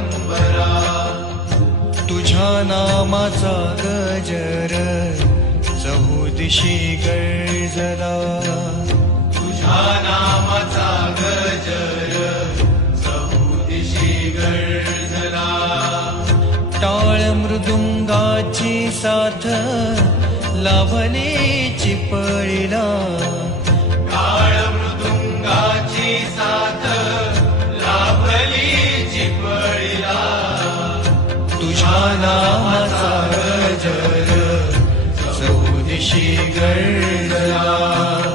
अंबरा, तुझ्या नामाचा गजर चहुदिशी गर्जला, तुझ्या नामाचा गजर चहुदिशी गर्जला, टाळ मृदुंगाची साथ लाभली चिपळीला, टाळ मृदुंगाची साथ लाभली चिपळीला, तुझ्या नामाचा गजर चहुदिशी गर्जला.